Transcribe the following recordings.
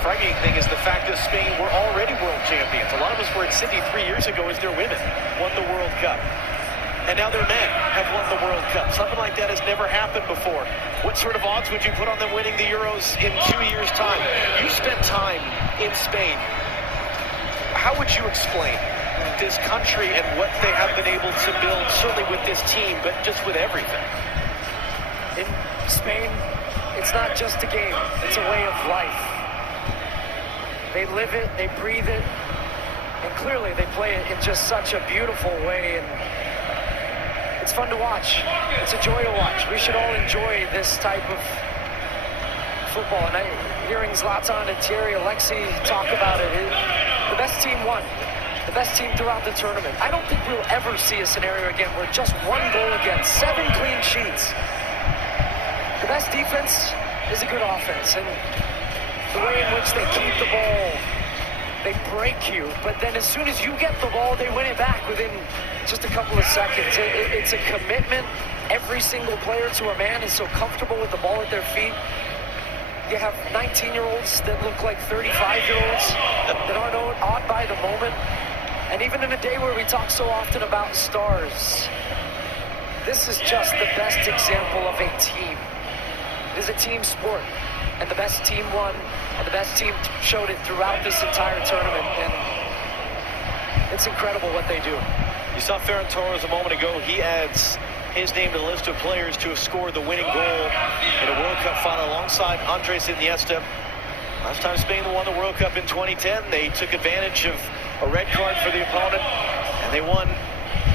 frightening thing is the fact that Spain were already world champions. A lot of us were at Sydney 3 years ago as their women won the World Cup. And now their men have won the World Cup. Something like that has never happened before. What sort of odds would you put on them winning the Euros in 2 years' time? You spent time in Spain. How would you explain this country and what they have been able to build, certainly with this team, but just with everything? In Spain, it's not just a game, it's a way of life. They live it, they breathe it, and clearly they play it in just such a beautiful way, and it's fun to watch. It's a joy to watch. We should all enjoy this type of football, and hearing Zlatan and Thierry Alexis talk about it, the best team won. The best team throughout the tournament. I don't think we'll ever see a scenario again where just one goal against, 7 clean sheets. The best defense is a good offense, and the way in which they keep the ball, they break you, but then as soon as you get the ball, they win it back within just a couple of seconds. It's a commitment. Every single player to a man is so comfortable with the ball at their feet. You have 19-year-olds that look like 35-year-olds that aren't awed by the moment. And even in a day where we talk so often about stars, this is just the best example of a team. It is a team sport, and the best team won, and the best team showed it throughout this entire tournament, and it's incredible what they do. You saw Ferran Torres a moment ago. He adds his name to the list of players to have scored the winning goal in a World Cup final alongside Andres Iniesta. Last time Spain won the World Cup in 2010, they took advantage of a red card for the opponent, and they won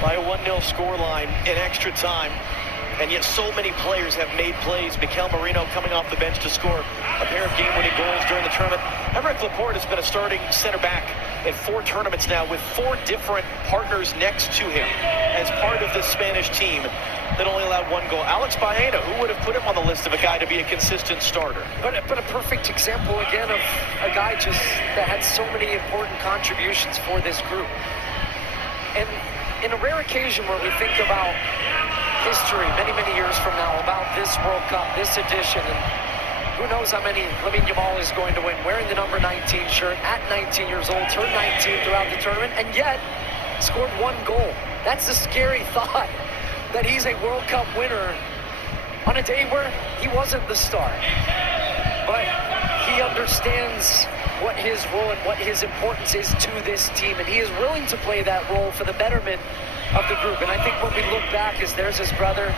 by a 1-0 scoreline in extra time. And yet so many players have made plays. Mikel Merino coming off the bench to score a pair of game-winning goals during the tournament. Aymeric Laporte has been a starting center back in 4 tournaments now with 4 different partners next to him as part of this Spanish team that only allowed 1 goal. Alex Baena, who would have put him on the list of a guy to be a consistent starter? But a perfect example, again, of a guy just that had so many important contributions for this group. And in a rare occasion where we think about history many, many years from now, about this World Cup, this edition, and who knows how many Lamine Yamal is going to win, wearing the number 19 shirt at 19 years old, turned 19 throughout the tournament, and yet scored 1 goal. That's a scary thought, that he's a World Cup winner on a day where he wasn't the star. But he understands what his role and what his importance is to this team, and he is willing to play that role for the betterment of the group. And I think when we look back, as there's his brother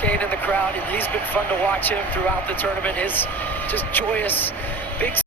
Kane in the crowd, and he's been fun to watch him throughout the tournament. His just joyous, big